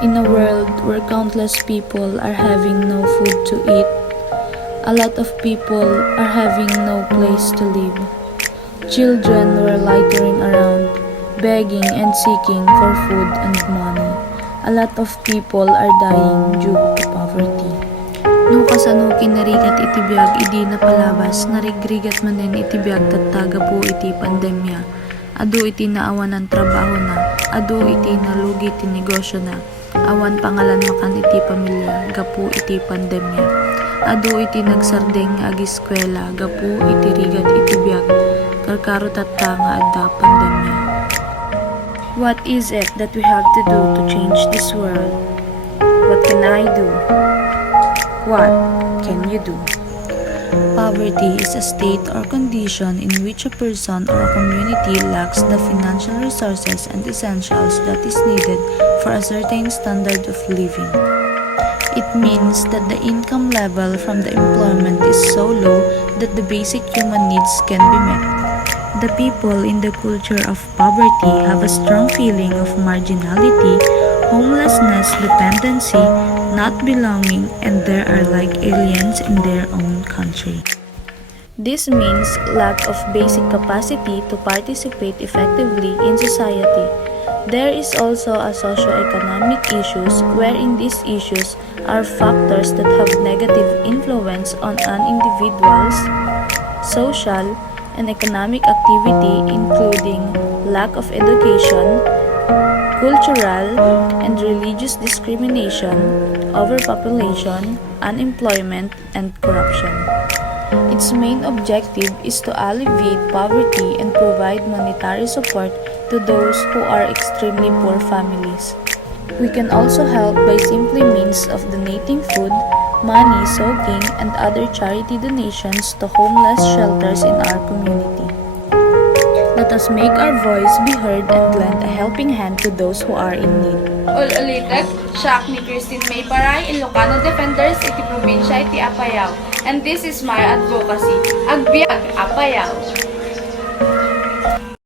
In a world where countless people are having no food to eat, a lot of people are having no place to live. Children were loitering around, begging and seeking for food and money. A lot of people are dying due to poverty. No kasano kinarigat iti biag idi na palabas, narigrigat manen iti biag tattaga po iti pandemya. Adu iti naawan ng trabaho na, adu iti nalugi iti negosyo na, awan pangalan makan iti pamilya, gapu iti pandemya. Adu iti nagsardeng nga agiskwela, gapu iti rigat iti biag, karkaro tatta nga adda pandemya. What is it that we have to do to change this world? What can I do? What can you do? Poverty is a state or condition in which a person or a community lacks the financial resources and essentials that is needed for a certain standard of living. It means that the income level from the employment is so low that the basic human needs can be met. The people in the culture of poverty have a strong feeling of marginality, homelessness, dependency, not belonging, and they are like aliens in their own country. This means lack of basic capacity to participate effectively in society. There is also a socio-economic issues wherein these issues are factors that have negative influence on an individual's social and economic activity, including lack of education, cultural and religious discrimination, overpopulation, unemployment, and corruption. Its main objective is to alleviate poverty and provide monetary support to those who are extremely poor families. We can also help by simply means of donating food, money, soaking, and other charity donations to homeless shelters in our community. Let us make our voice be heard and lend a helping hand to those who are in need. Ulitek, siya ni Christine May Paray, Ilocano Defenders, iti probinsya iti Apayao. And this is my advocacy. Agbiag, Apayao.